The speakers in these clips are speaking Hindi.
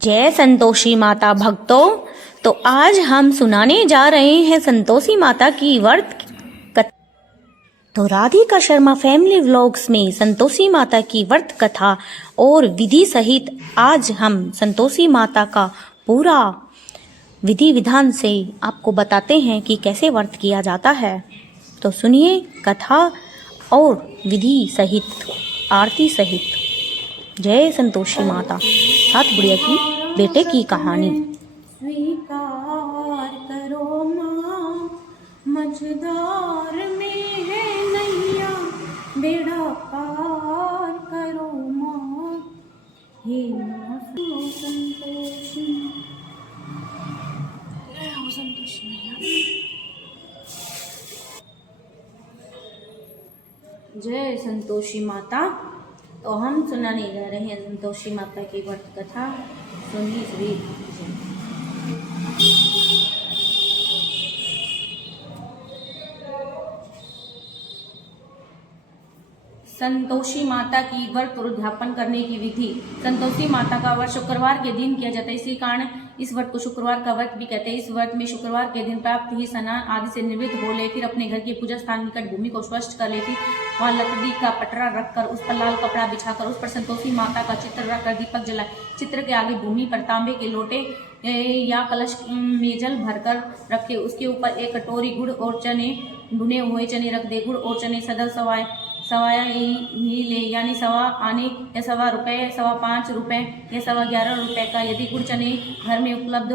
जय संतोषी माता भक्तों। तो आज हम सुनाने जा रहे हैं संतोषी माता की व्रत कथा। तो राधिका शर्मा फैमिली व्लॉग्स में संतोषी माता की व्रत कथा और विधि सहित आज हम संतोषी माता का पूरा विधि विधान से आपको बताते हैं कि कैसे व्रत किया जाता है। तो सुनिए कथा और विधि सहित, आरती सहित। जय संतोषी माता। सात बुढ़िया की बेटे की कहानी। स्वीकार करो माँ, मझधार में है नैया, बेड़ा पार करो माँ। हे माँ संतोषी मैया। जय संतोषी माता। तो हम सुनाने जा रहे हैं संतोषी माता की व्रत कथा। सुनिए सभी। संतोषी माता की व्रत और उद्यापन करने की विधि। संतोषी माता का व्रत शुक्रवार के दिन किया जाता है, इसी कारण इस व्रत को शुक्रवार का व्रत भी कहते हैं। इस व्रत में शुक्रवार के दिन प्राप्त ही स्नान आदि से निवृत्त हो ले, फिर अपने घर के पूजा स्थान निकट भूमि को स्वच्छ कर ले, फिर वहां लकड़ी का पटरा रखकर उस पर लाल कपड़ा बिछाकर उस पर संतोषी माता का चित्र रखकर दीपक जलाए। चित्र के आगे भूमि पर तांबे के लोटे या कलश में जल भरकर रखे, उसके ऊपर एक कटोरी गुड़ और चने, भुने हुए चने रख दे। गुड़ और चने सदल सवाया ही ले, यानी सवा आने या सवा रुपये, सवा 5 रुपये या सवा 11 रुपये का। यदि गुड़ चने घर में उपलब्ध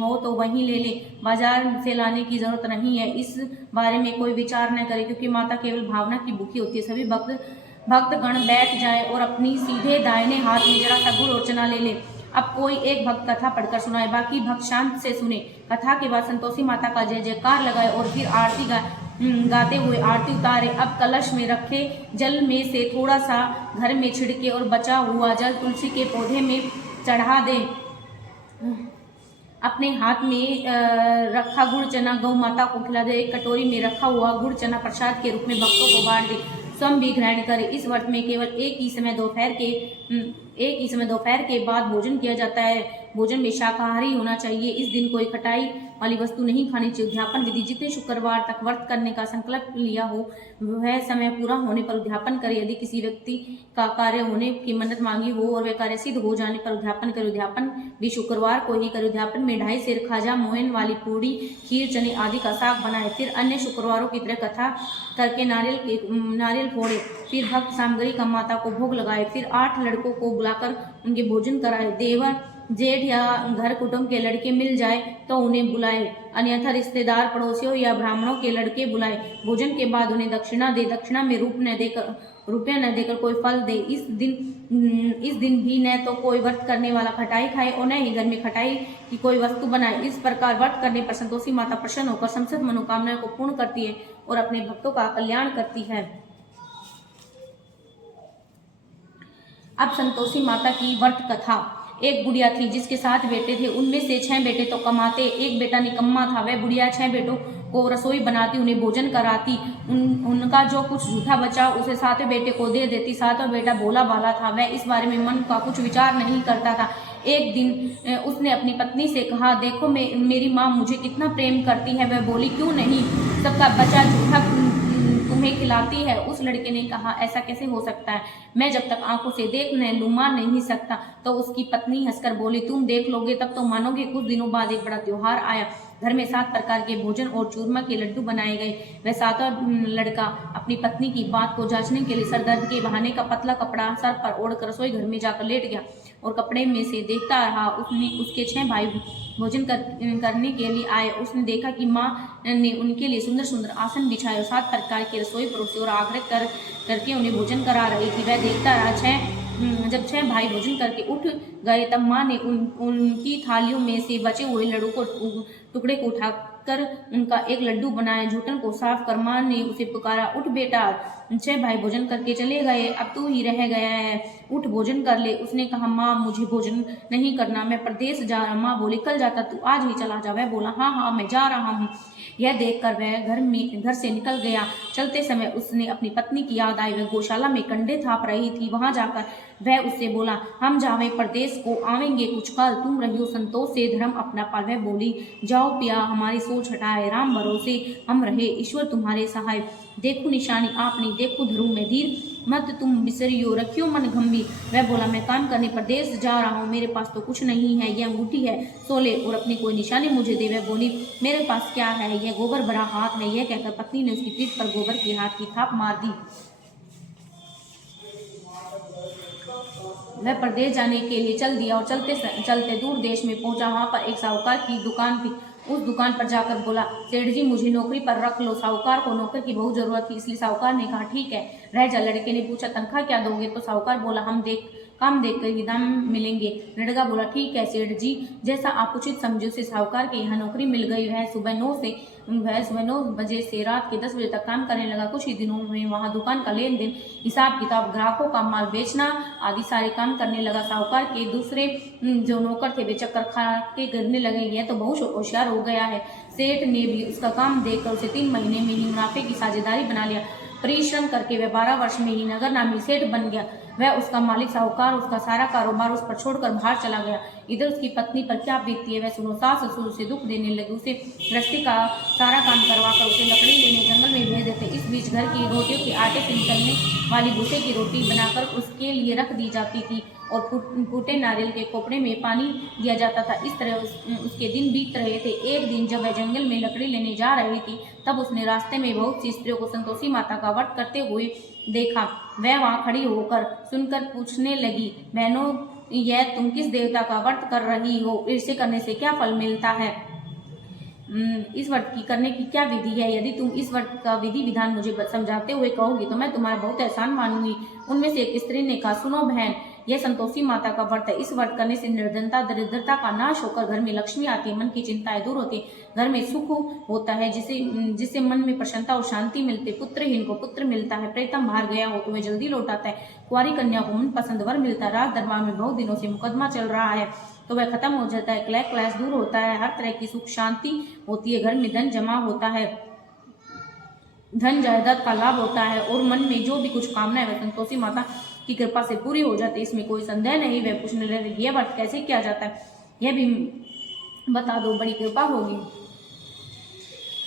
हो तो वहीं ले ले, बाजार से लाने की जरूरत नहीं है। इस बारे में कोई विचार न करे, क्योंकि माता केवल भावना की भूखी होती है। सभी भक्तगण बैठ जाए और अपनी सीधे दाहिने हाथ में जरा सा गुड़ और चना ले ले। अब कोई एक भक्त कथा पढ़कर सुनाए, बाकी भक्त शांत से सुने। कथा के बाद संतोषी माता का जय जयकार लगाए और फिर आरती गाते हुए आरती उतारे। अब कलश में रखे जल में से थोड़ा सा घर में छिड़के और बचा हुआ जल तुलसी के पौधे में चढ़ा दे। अपने हाथ में रखा गुड़ चना गौ माता को खिला दे। एक कटोरी में रखा हुआ गुड़ चना प्रसाद के रूप में भक्तों को बांट दे, स्वयं भी ग्रहण करे। इस व्रत में केवल एक ही समय दोपहर के बाद भोजन किया जाता है। भोजन में शाकाहारी होना चाहिए। इस दिन कोई खटाई वाली वस्तु नहीं खानी चाहिए। उद्यापन विधि। जितने शुक्रवार तक व्रत करने का संकल्प लिया हो वह समय पूरा होने पर उद्यापन करे। यदि किसी व्यक्ति का कार्य होने की मन्नत मांगी हो और वह कार्य सिद्ध हो जाने पर उद्यापन करे। उद्यापन भी शुक्रवार को ही करे। उद्यापन में 2.5 सेर खाजा, मोहन वाली पूड़ी, खीर, चने आदि का साग बनाए। फिर अन्य शुक्रवारों की तरह कथा करके नारियल फोड़े। फिर भक्त सामग्री का माता को भोग लगाए। फिर 8 लड़कों को बुलाकर उनके भोजन कराए। देवर जेठ या घर कुटुंब के लड़के मिल जाए तो उन्हें बुलाए, अन्यथा रिश्तेदार, पड़ोसियों या ब्राह्मणों के लड़के बुलाए। भोजन के बाद उन्हें दक्षिणा दे। दक्षिणा में रुपया न देकर कोई फल दे। इस दिन भी न तो कोई व्रत करने वाला खटाई खाए और न ही घर में खटाई की कोई वस्तु बनाए। इस प्रकार व्रत करने पर संतोषी माता प्रसन्न होकर समस्त मनोकामनाओं को पूर्ण करती है और अपने भक्तों का कल्याण करती है। अब संतोषी माता की व्रत कथा। एक बुढ़िया थी जिसके 7 बेटे थे। उनमें से 6 बेटे तो कमाते, एक बेटा निकम्मा था। वह बुढ़िया 6 बेटों को रसोई बनाती, उन्हें भोजन कराती। उनका जो कुछ जूठा बचा उसे 7वें बेटे को दे देती। 7वां बेटा भोला भाला था, वह इस बारे में मन का कुछ विचार नहीं करता था। एक दिन उसने अपनी पत्नी से कहा, देखो मेरी माँ मुझे कितना प्रेम करती है। वह बोली, क्यों नहीं, सबका बचा जूठा तुम्हें खिलाती है। उस लड़के ने कहा, ऐसा कैसे हो सकता है, मैं जब तक आंखों से देख लूमा नहीं सकता। तो उसकी पत्नी हंसकर बोली, तुम देख लोगे तब तो मानोगे। कुछ दिनों बाद एक बड़ा त्योहार आया। घर में 7 प्रकार के भोजन और चूरमा के लड्डू बनाए गए। वह 7वां लड़का अपनी पत्नी की बात को जांचने के लिए सरदर्द के बहाने का पतला कपड़ा सर पर ओढ़कर रसोई घर में जाकर लेट गया और कपड़े में से देखता रहा। उसके 6 भाई भोजन करने के लिए आए। उसने देखा कि माँ ने उनके लिए सुंदर सुंदर आसन बिछाए और 7 प्रकार की रसोई परोसी और आग्रह करके उन्हें भोजन करा रही थी। वह देखता रहा। जब 6 भाई भोजन करके उठ गए तब माँ ने उनकी थालियों में से बचे हुए लड्डू को टुकड़े को उठाकर उनका एक लड्डू बनाया। जूठन को साफ कर माँ ने उसे पुकारा, उठ बेटा, 6 भाई भोजन करके चले गए, अब तू ही रह गया है, उठ भोजन कर ले। उसने कहा माँ मुझे भोजन नहीं करना, मैं प्रदेश जा रहा। माँ बोली कल जाता, तू आज ही चला जा। वह बोला हाँ हाँ मैं जा रहा हूँ। यह देखकर वह घर से निकल गया। चलते समय उसने अपनी पत्नी की याद आई। वह गौशाला में कंडे थाप रही थी। वहां जाकर वह उससे बोला हम जावे प्रदेश को आवेंगे कुछ कल, तुम रहियो संतोष से धर्म अपना पाल। वह बोली जाओ पिया हमारी सोच हटाए, राम भरोसे हम रहे, ईश्वर तुम्हारे सहाय। देखो निशानी आपने, देखो ध्रुव में धीर, मत तुम बिसरियो, रखियो मन गंभीर। वह बोला मैं काम करने प्रदेश जा रहा हूँ, मेरे पास तो कुछ नहीं है, यह अंगूठी है, सो ले और अपनी कोई निशानी मुझे दे। वह बोली मेरे पास क्या है, यह गोबर भरा हाथ है। यह कहकर पत्नी ने उसकी पीठ पर गोबर के हाथ की थाप मार दी। वह प्रदेश जाने के लिए चल दिया और चलते चलते दूर देश में पहुंचा। वहां पर एक साहूकार की दुकान थी। उस दुकान पर जाकर बोला सेठ जी मुझे नौकरी पर रख लो। साहूकार को नौकर की बहुत जरूरत थी, इसलिए साहूकार ने कहा ठीक है रह जा। लड़के ने पूछा तनख्वाह क्या दोगे, तो साहूकार बोला काम देखकर ही दाम मिलेंगे। लड़का बोला ठीक है सेठ जी, जैसा आप उचित समझो। से साहूकार के यहाँ नौकरी मिल गई। वह सुबह 9 बजे से रात के 10 बजे तक काम करने लगा। कुछ ही दिनों में वहाँ दुकान का लेन देन, हिसाब किताब, ग्राहकों का माल बेचना आदि सारे काम करने लगा। साहूकार के दूसरे जो नौकर थे वे चक्कर खा के गिरने लगे। यह तो बहुत होशियार हो गया है। सेठ ने भी उसका काम देखकर उसे 3 महीने में ही मुनाफे की साझेदारी बना लिया। परिश्रम करके वह 12 वर्ष में ही नगर नामी सेठ बन गया। वह उसका मालिक साहूकार उसका सारा कारोबार उस पर छोड़कर बाहर चला गया। इधर उसकी पत्नी पर क्या बीतती है वह सुनो। सास ससुर उसे दुख देने लगे, उसे गृहस्थी का सारा काम करवाकर उसे लकड़ी लेने जंगल में भेज देते। इस बीच घर की रोटियों के आटे से निकलने वाली भूसे की रोटी बनाकर उसके लिए रख दी जाती थी और फूटे नारियल के कोपड़े में पानी दिया जाता था। इस तरह उसके दिन बीत रहे थे। एक दिन जब वह जंगल में लकड़ी लेने जा रही थी तब उसने रास्ते में बहुत सी स्त्रियों को संतोषी माता का व्रत करते हुए देखा। वह वहां खड़ी होकर सुनकर पूछने लगी बहनों यह तुम किस देवता का व्रत कर रही हो, इसे करने से क्या फल मिलता है, इस व्रत की करने की क्या विधि है। यदि तुम इस व्रत का विधि विधान मुझे समझाते हुए कहोगी तो मैं तुम्हारा बहुत एहसान मानूंगी। उनमें से एक स्त्री ने कहा सुनो बहन, यह संतोषी माता का व्रत है। इस व्रत करने से निर्धनता दरिद्रता का नाश होकर घर में लक्ष्मी आती है, मन की चिंताएं दूर होती है, घर में सुख होता है, जिससे मन में प्रसन्नता और शांति मिलती है। पुत्रहीन को पुत्र मिलता है, प्रेतम बाहर गया हो तो वह जल्दी लौट आता है, कुंवारी कन्या को मन पसंद वर मिलता है, राज दरबार में बहुत दिनों से मुकदमा चल रहा है तो वह खत्म हो जाता है, क्लैश क्लैश दूर होता है, हर तरह की सुख शांति होती है, घर में धन जमा होता है, धन जायदाद का लाभ होता है और मन में जो भी कुछ कामना है वह संतोषी माता की कृपा से पूरी हो जाती है। इसमें कोई संदेह नहीं। वह पूछने लगे यह व्रत कैसे किया जाता है, यह भी बता दो, बड़ी कृपा होगी।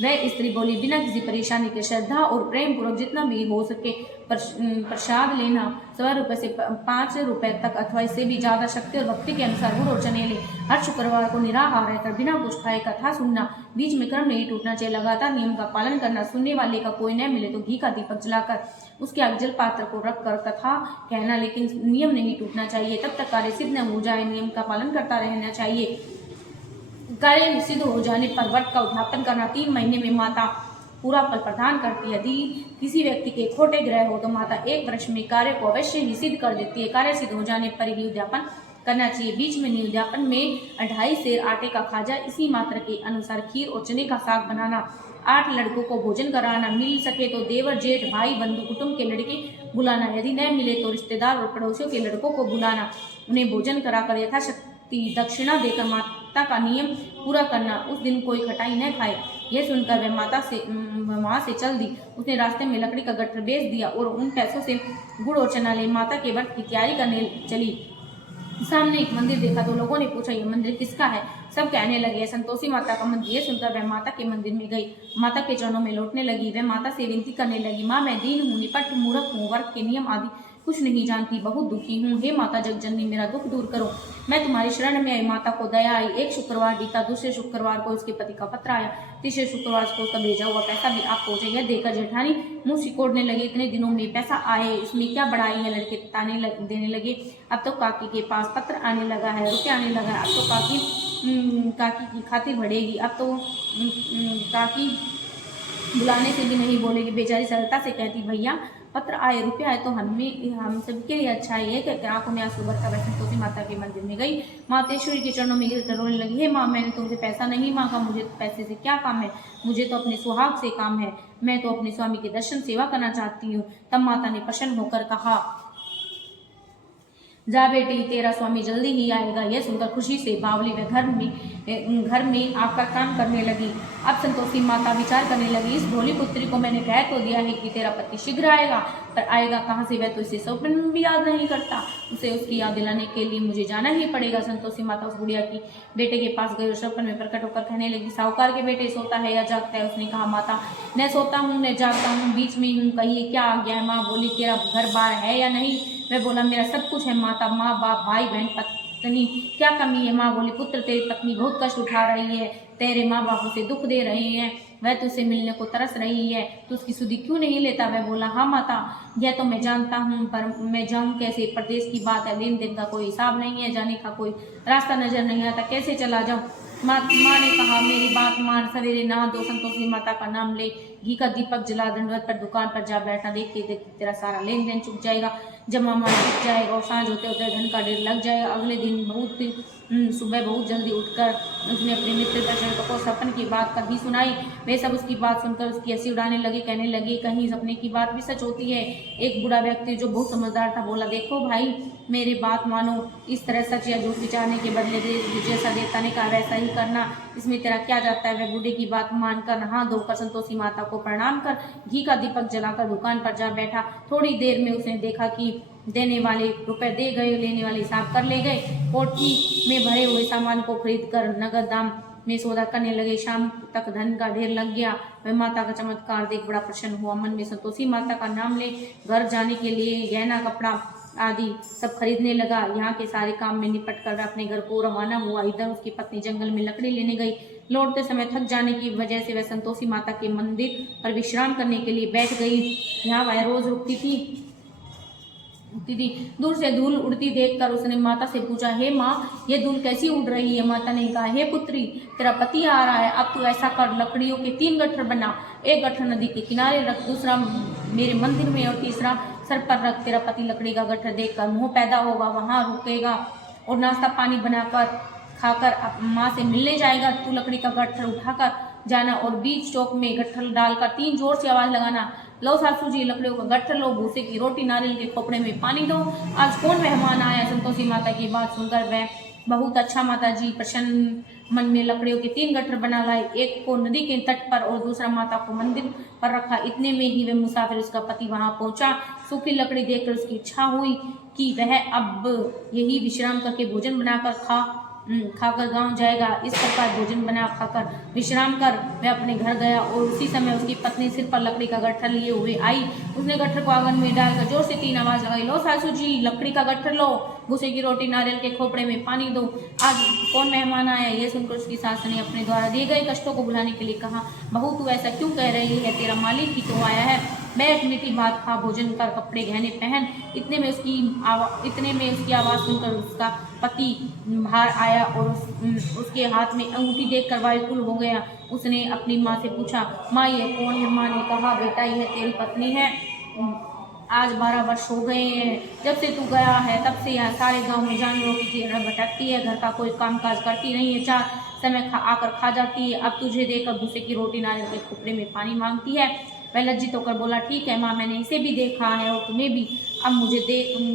वह स्त्री बोली बिना किसी परेशानी के श्रद्धा और प्रेम पूर्वक जितना भी हो सके प्रसाद लेना, 100 रुपये से 5 रुपये तक अथवा इससे भी ज्यादा शक्ति और भक्ति के अनुसार गुड़ और चने ले। हर शुक्रवार को निराहार रहकर बिना कुछ खाए कथा सुनना, बीच में क्रम नहीं टूटना चाहिए, लगातार नियम का पालन करना, सुनने वाले का कोई न मिले तो घी का दीपक जलाकर उसके आगे जल पात्र को रखकर कथा कहना, लेकिन नियम नहीं टूटना चाहिए। तब तक कार्य सिद्ध न हो जाए नियम का पालन करता रहना चाहिए। कार्य सिद्ध हो जाने पर व्रत का उद्यापन करना, 3 महीने में माता पूरा फल प्रदान करती है। यदि किसी व्यक्ति के खोटे ग्रह हो तो माता 1 वर्ष में कार्य को अवश्य ही सिद्ध कर देती है। कार्य सिद्ध हो जाने पर ही उद्यापन करना चाहिए। बीच में नहीं, उद्यापन में 2.5 सेर आटे का खाजा, इसी मात्रा के अनुसार खीर और चने का साग बनाना, 8 लड़कों को भोजन कराना, मिल सके तो देवर जेठ भाई बंधु कुटुंब के लड़के बुलाना, यदि न मिले तो रिश्तेदार और पड़ोसियों के लड़कों को बुलाना, उन्हें भोजन कराकर यथाशक्ति दक्षिणा देकर माता का नियम पूरा करना। उस दिन कोई खटाई न खाए। यह सुनकर वह वहां से चल दी। उसने रास्ते में लकड़ी का गट्ठर बेच दिया और उन पैसों से गुड़ और चना ले माता के व्रत की तैयारी करने चली। सामने एक मंदिर देखा तो लोगों ने पूछा यह मंदिर किसका है। सब कहने लगे संतोषी माता का मंदिर। यह सुनकर वह माता के मंदिर में गई, माता के चरणों में लौटने लगी। वह माता से विनती करने लगी, माँ मैं दीन हूँ, निपट मूर्ख हूँ, व्रत के नियम आदि कुछ नहीं जानती, बहुत दुखी हूँ। हे माता जगजननी मेरा दुख दूर करो, मैं तुम्हारी शरण में आई। माता को दया आई। एक शुक्रवार बीता, दूसरे शुक्रवार को उसके पति का पत्र आया, तीसरे शुक्रवार को उसका भेजा हुआ पैसा भी आप पहुंचे। यह देखकर जेठानी मुंह सिकोड़ने लगे, इतने दिनों में पैसा आए, इसमें क्या बड़ाई है। लड़के ताने देने लगे, अब तो काकी के पास पत्र आने लगा है, रुपये आने लगा है, अब तो काकी की खातिर बढ़ेगी, अब तो काकी बुलाने से भी नहीं बोलेगी। बेचारी सरलता से कहती भैया पत्र आए, रुपया आए तो हम सबके लिए अच्छा ही है। कहकर आंखों में आंसू भरकर वह संतोषी माता के मंदिर में गई। मातेश्वरी के चरणों में गिरकर रोने लगी, हे माँ, मैंने तुमसे पैसा नहीं मांगा, मुझे पैसे से क्या काम है, मुझे तो अपने सुहाग से काम है, मैं तो अपने स्वामी के दर्शन सेवा करना चाहती हूँ। तब माता ने प्रसन्न होकर कहा, जा बेटी, तेरा स्वामी जल्दी ही आएगा। यह सुनकर खुशी से बावली व घर में आकर काम करने लगी। अब संतोषी माता विचार करने लगी, इस भोली पुत्री को मैंने कह तो दिया है कि तेरा पति शीघ्र आएगा, पर आएगा कहाँ से, वह तो इसे स्वप्न में भी याद नहीं करता। उसे उसकी याद दिलाने के लिए मुझे जाना ही पड़ेगा। संतोषी माता उस बुढ़िया की बेटे के पास गई और स्वप्न में प्रकट होकर कहने लगी, साहूकार के बेटे, सोता है या जागता है? उसने कहा, माता, न सोता हूँ न जागता हूँ, बीच में हूँ, कहिए क्या आ गया है? माँ बोली, तेरा घर बार है या नहीं? वह बोला, मेरा सब कुछ है माता, माँ बाप भाई बहन पत्नी, क्या कमी है? माँ बोली, पुत्र, तेरी पत्नी बहुत कष्ट उठा रही है, तेरे माँ बाप उसे दुख दे रहे हैं, वह तुझसे मिलने को तरस रही है, तो उसकी सुधि क्यों नहीं लेता? वह बोला, हाँ माता, यह तो मैं जानता हूँ, पर मैं जाऊँ कैसे? प्रदेश की बात है, लेन देन का कोई हिसाब नहीं है, जाने का कोई रास्ता नजर नहीं आता, कैसे चला जाऊँ? माँ ने कहा, मेरी बात मान, सवेरे नहा दो, संतोषी माता का नाम ले, घी का दीपक जला, दंडवत पर दुकान पर जा बैठा, देखते तेरा सारा लेन देन चुक जाएगा, जमा माल बिक जाएगा और सांझ होते होते धन का ढेर लग जाएगा। अगले दिन सुबह बहुत जल्दी उठकर उसने अपने मित्र दर्शकों को सपन की बात कभी सुनाई। वे सब उसकी बात सुनकर उसकी हंसी उड़ाने लगे, कहने लगे, कहीं सपने की बात भी सच होती है। एक बूढ़ा व्यक्ति जो बहुत समझदार था बोला, देखो भाई, मेरी बात मानो, इस तरह सच या झूठ विचारने के बदले जैसा देवता ने कहा वैसा ही करना, इसमें तेरा क्या जाता है? वह बूढ़े की बात मानकर नहा धोकर संतोषी माता को प्रणाम कर घी का दीपक जलाकर दुकान पर जा बैठा। थोड़ी देर में उसने देखा कि देने वाले रुपए दे गए, लेने वाले हिसाब कर ले गए। कोठी में भरे हुए सामान को खरीद कर नगद दाम में सौदा करने लगे। शाम तक धन का ढेर लग गया। वह माता का चमत्कार देख बड़ा प्रसन्न हुआ। मन में संतोषी माता का नाम ले घर जाने के लिए गहना कपड़ा आदि सब खरीदने लगा। यहाँ के सारे काम में निपट कर वह अपने घर को रवाना हुआ। इधर उसकी पत्नी जंगल में लकड़ी लेने गई। लौटते समय थक जाने की वजह से वह संतोषी माता के मंदिर पर विश्राम करने के लिए बैठ गई। यहाँ वह रोज रुकती थी। दूर से धूल उड़ती देखकर उसने माता से पूछा, हे माँ, ये धूल कैसी उड़ रही है? माता ने कहा, हे पुत्री, तेरा पति आ रहा है, अब तू ऐसा कर, लकड़ियों के 3 गट्ठर बना, एक गट्ठर नदी के किनारे रख, दूसरा मेरे मंदिर में और तीसरा सर पर रख। तेरा पति लकड़ी का गट्ठर देखकर मोह पैदा होगा, वहां रुकेगा और नाश्ता पानी बनाकर खाकर माँ से मिलने जाएगा। तू लकड़ी का गट्ठर उठाकर जाना और बीच चौक में गट्ठर डालकर 3 जोर से आवाज लगाना, लो सासू जी, लकड़ियों का गट्ठर लो, भूसे की रोटी, नारियल के खोपड़े में पानी दो। आज कौन मेहमान आया? संतोषी माता की बात सुनकर वह, बहुत अच्छा माता जी, प्रसन्न मन में लकड़ियों के 3 गट्ठर बना लाए। एक को नदी के तट पर और दूसरा माता को मंदिर पर रखा। इतने में ही वह मुसाफिर, उसका पति, वहां पहुंचा। सूखी लकड़ी देखकर उसकी इच्छा हुई कि वह अब यही विश्राम करके भोजन बनाकर खाकर गांव जाएगा। इस प्रकार भोजन बना खाकर विश्राम कर वह अपने घर गया और उसी समय उसकी पत्नी सिर पर लकड़ी का गट्ठर लिए हुए आई। उसने गट्ठर को आंगन में डालकर जोर से 3 आवाज लगाई, लो सासू जी, लकड़ी का गट्ठर लो, भूसे की रोटी, नारियल के खोपड़े में पानी दो। आज कौन मेहमान आया? यह सुनकर उसकी सास ने अपने द्वारा दिए गए कष्टों को भुलाने के लिए कहा, बहू तू ऐसा क्यों कह रही है? तेरा मालिक ही तो आया है, बैठ, मीठी बात खा, भोजन कर, कपड़े गहने पहन। इतने में उसकी आवाज़ सुनकर उसका पति बाहर आया और उसके हाथ में अंगूठी देखकर व्याकुल हो गया। उसने अपनी माँ से पूछा, माँ ये कौन है? माँ ने कहा, बेटा यह तेरी पत्नी है, आज 12 वर्ष हो गए हैं जब से तू गया है, तब से यहाँ सारे गांव में जानवरों की तरह भटकती है, घर का कोई काम काज करती नहीं है, 4 समय आकर खा जाती है। अब तुझे देखकर भूसे की रोटी, नारियल के खोपड़े में पानी मांगती है। वह लज्जित होकर बोला, ठीक है माँ, मैंने इसे भी देखा है और तुम्हें भी, अब मुझे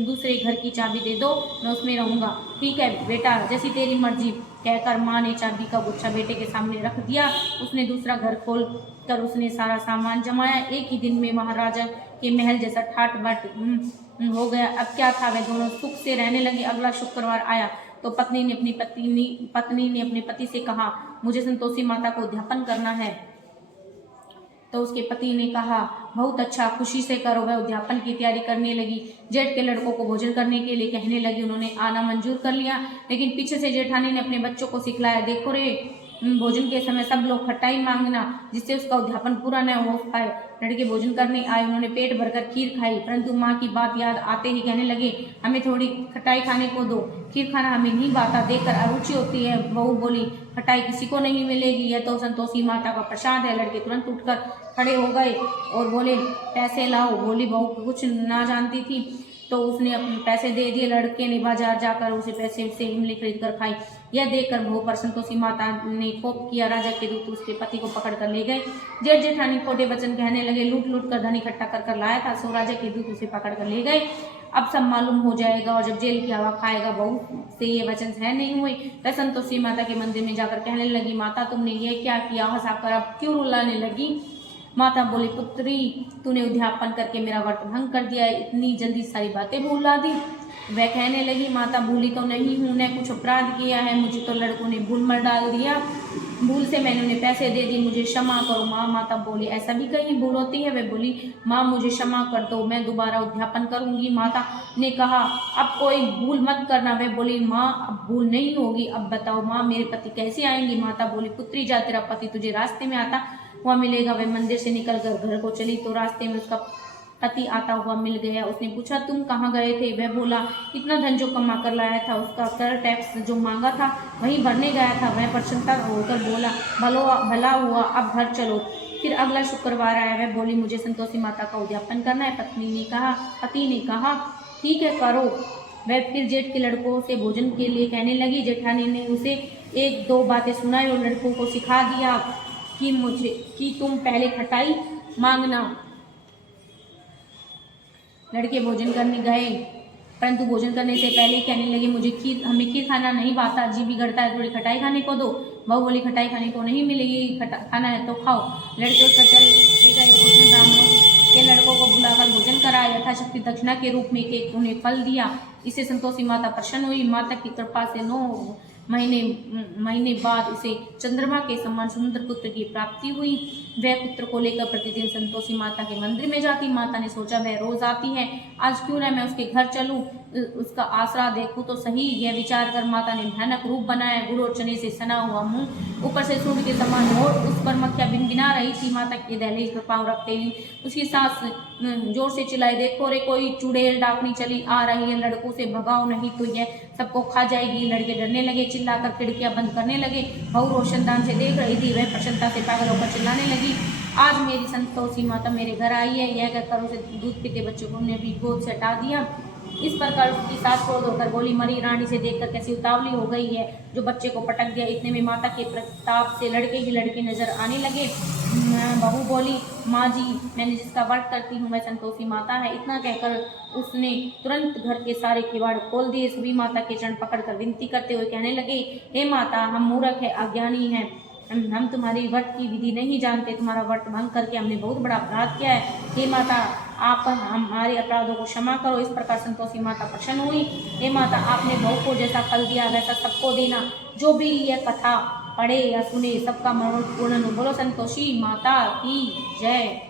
दूसरे घर की चाबी दे दो, मैं उसमें रहूँगा। ठीक है बेटा, जैसी तेरी मर्जी, कहकर माँ ने चाबी का गुच्छा बेटे के सामने रख दिया। उसने दूसरा घर खोल कर उसने सारा सामान जमाया। एक ही दिन में महाराजा के महल जैसा ठाट बाट हो गया। अब क्या था, वे दोनों सुख से रहने लगे। अगला शुक्रवार आया तो पत्नी ने अपने पति से कहा, मुझे संतोषी माता को उद्यापन करना है। तो उसके पति ने कहा, बहुत अच्छा, खुशी से करो। वह उद्यापन की तैयारी करने लगी। जेठ के लड़कों को भोजन करने के लिए कहने लगी। उन्होंने आना मंजूर कर लिया, लेकिन पीछे से जेठानी ने अपने बच्चों को सिखलाया, देखो रे, भोजन के समय सब लोग खटाई मांगना जिससे उसका उद्यापन पूरा न हो पाए। लड़के भोजन करने आए, उन्होंने पेट भरकर खीर खाई, परंतु माँ की बात याद आते ही कहने लगे, हमें थोड़ी खटाई खाने को दो, खीर खाना हमें नहीं भाता, देखकर अरुचि होती है। बहू बोली, खटाई किसी को नहीं मिलेगी, यह तो संतोषी माता का प्रसाद है। लड़के तुरंत उठकर खड़े हो गए और बोले, पैसे लाओ। बोली बहू कुछ ना जानती थी तो उसने अपने पैसे दे दिए। लड़के ने बाजार जाकर उसे पैसे से इमली खरीद कर खाई। यह देखकर बहू पर संतोषी माता ने कोप किया। राजा के दूत उसके पति को पकड़ कर ले गए। जेठ जेठानी खोटे वचन कहने लगे, लूट लूट कर धन इकट्ठा कर कर लाया था, सो राजा के दूत उसे पकड़ कर ले गए। अब सब मालूम हो जाएगा और जब जेल की हवा खाएगा। बहू से ये वचन सहन नहीं हुए। वह संतोषी माता के मंदिर में जाकर कहने लगी, माता तुमने ये क्या किया, हंसाकर अब क्यों रुलाने लगी। माता बोली, पुत्री तूने उद्यापन करके मेरा व्रत भंग कर दिया है, इतनी जल्दी सारी बातें भूला दी। वह कहने लगी, माता भूली तो नहीं हूँ, न कुछ अपराध किया है, मुझे तो लड़कों ने भूल मर डाल दिया, भूल से मैंने उन्हें पैसे दे दिए, मुझे क्षमा करो माँ। माता बोली, ऐसा भी कहीं भूल होती है। वह बोली, माँ मुझे क्षमा कर दो, मैं दोबारा उद्यापन करूंगी। माता ने कहा, अब कोई भूल मत करना। वह बोली, माँ अब भूल नहीं होगी। अब बताओ माँ, मेरे पति कैसे आएंगे। माता बोली, पुत्री जा, तेरा पति तुझे रास्ते में आता हुआ मिलेगा। वह मंदिर से निकलकर घर को चली तो रास्ते में उसका पति आता हुआ मिल गया। उसने पूछा, तुम कहाँ गए थे। वह बोला, इतना धन जो कमा कर लाया था उसका कर टैक्स जो मांगा था वहीं भरने गया था। वह प्रसन्नता होकर बोला, भला हुआ, अब घर चलो। फिर अगला शुक्रवार आया। वह बोली, मुझे संतोषी माता का उद्यापन करना है। पति ने कहा, ठीक है करो। वह फिर जेठ के लड़कों से भोजन के लिए कहने लगी। जेठानी ने उसे एक दो बातें सुनाई और लड़कों को सिखा दिया कि तुम पहले खटाई मांगना। लड़के भोजन करने गए, परंतु भोजन करने से पहले कहने लगे, हमें खीर खाना नहीं भाता, जी बिगड़ता है, थोड़ी खटाई खाने को दो। बहू बोली, खटाई खाने को नहीं मिलेगी, खाना है तो खाओ। लड़के उसका चल गए। उसने ब्राह्मणों के लड़कों को बुलाकर भोजन कराया, यथाशक्ति दक्षिणा के रूप में एक उन्हें फल दिया। इससे संतोषी माता प्रसन्न हुई। माता की कृपा से 9 महीने बाद उसे चंद्रमा के समान सुंदर पुत्र की प्राप्ति हुई। वह पुत्र को लेकर प्रतिदिन संतोषी माता के मंदिर में जाती। माता ने सोचा, वह रोज आती है, आज क्यों न मैं उसके घर चलूं, उसका आसरा देखूं तो सही। यह विचार कर माता ने भयानक रूप बनाया। गुड़ और चने से सना हुआ मुंह, ऊपर से सूर्य के समान और उस पर मक्खियां भिनभिना रही थी। माता के दहलीज पर पांव रखते ही उसकी सास जोर से चिल्लाई, देखो रे, कोई चुड़ैल डाकनी चली आ रही है, लड़कों से भगाओ नहीं तो यह सबको खा जाएगी। लड़के डरने लगे, चिल्लाकर खिड़कियां बंद करने लगे। बहू रोशनदान से देख रही थी। वह प्रसन्नता से पागल होकर चिल्लाने लगी, आज मेरी संतोषी माता मेरे घर आई है। यह कहकर उसे दूध पीते बच्चों को ने भी गोद से हटा दिया। इस प्रकार उसकी सास क्रोध होकर बोली, मरी रानी से देखकर कैसी उतावली हो गई है, जो बच्चे को पटक दिया। इतने में माता के प्रताप से लड़के ही लड़के नजर आने लगे। बहू बोली, माँ जी, मैंने जिसका व्रत करती हूँ वह संतोषी माता है। इतना कहकर उसने तुरंत घर के सारे किवाड़ खोल दिए। सभी माता के चरण पकड़कर विनती करते हुए कहने लगे, हे माता, हम मूर्ख है, अज्ञानी हैं, हम तुम्हारी व्रत की विधि नहीं जानते, तुम्हारा व्रत भंग करके हमने बहुत बड़ा अपराध किया है। हे माता, आप हमारे अपराधों को क्षमा करो। इस प्रकार संतोषी माता प्रसन्न हुई। हे माता, आपने बहू को जैसा फल दिया वैसा सबको देना। जो भी यह कथा पढ़े या सुने सबका मनोरथ पूर्ण हो। बोलो संतोषी माता की जय।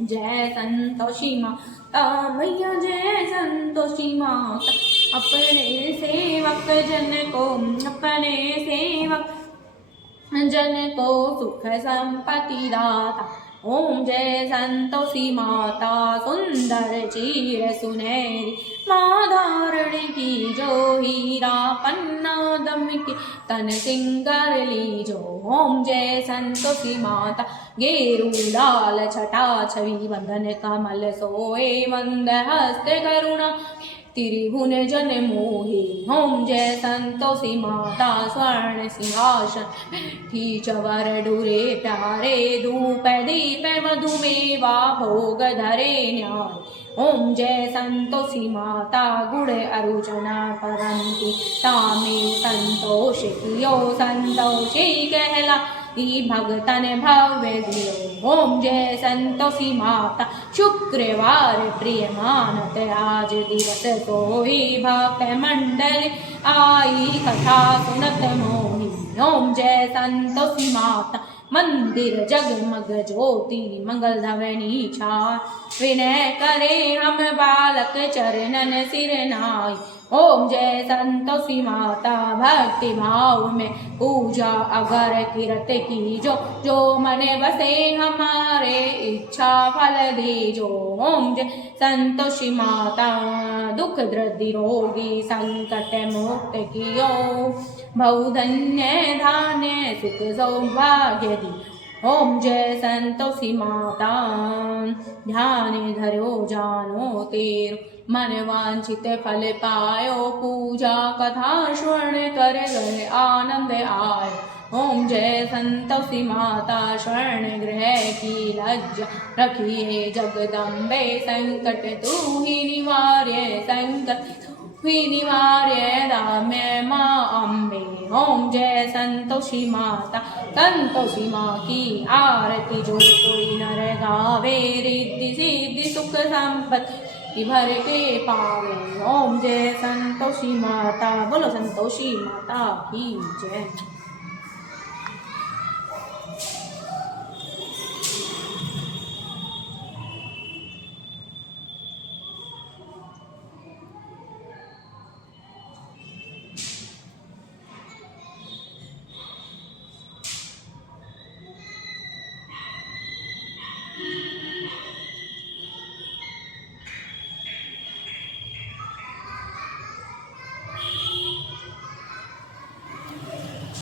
जय संतोषी माता मैया, जय संतोषी माता। अपने सेवक जन को सुख संपत्ति दाता। ओम जय संतोषी माता, सुंदर चीर सुनहरी, माँ धारणी की जो हीरा, पन्ना दमकी तन सिंगार ली जो। ओम जय संतोषी माता, गेरू लाल छटा छवि, वंदन कमल सोए, मंद हस्त करुणा, त्रिभुवन जन मोहि। ओम जय संतोषी माता, स्वर्ण सिंहासन बैठी, चवर डूरे प्यारे, धूप दीप मधुमेवा, भोग धरे न्याय। ओम जय संतोषी माता, गुड़ अरुचना परंती, तामे संतोष कियो, संतोषी कहला भगतन भव्य दियो। ओम जय संतोषी माता, शुक्रवार प्रिय मानत, आज दिवस सोई भक्त मंडल, आई कथा सुनत मोहि। ओम जय संतोषी माता, मंदिर जगमग ज्योति, मंगल धवनी छाय, विनय करे हम बालक, चरणन सिर नाय। ओम जय संतोषी माता भक्ति भाव में पूजा अगर किरत की जो मन बसे हमारे इच्छा फल दीजो। ओम जय संतोषी माता दुख दृढ़ रोगी संकट मुक्त कियो बहुधन्य धान्य सुख सौभाग्य दी। ओम जय संतोषी माता ध्यान धरो जानो तेरो मन वांछित फल पायो पूजा कथा श्रवण कर गए आनंद आय। ओम जय संतोषी माता शरण ग्रह की लज्जा रखिए जगदम्बे संकट तू ही निवार्य संकट निवार्य दाम्य माँ अम्बे। ओम जय संतोषी माता संतोषी माँ की आरती जो कोई नर गावे रिद्धि सिद्धि सुख संपत्ति भर के पावे। ओम जय संतोषी माता बोलो संतोषी माता की जय।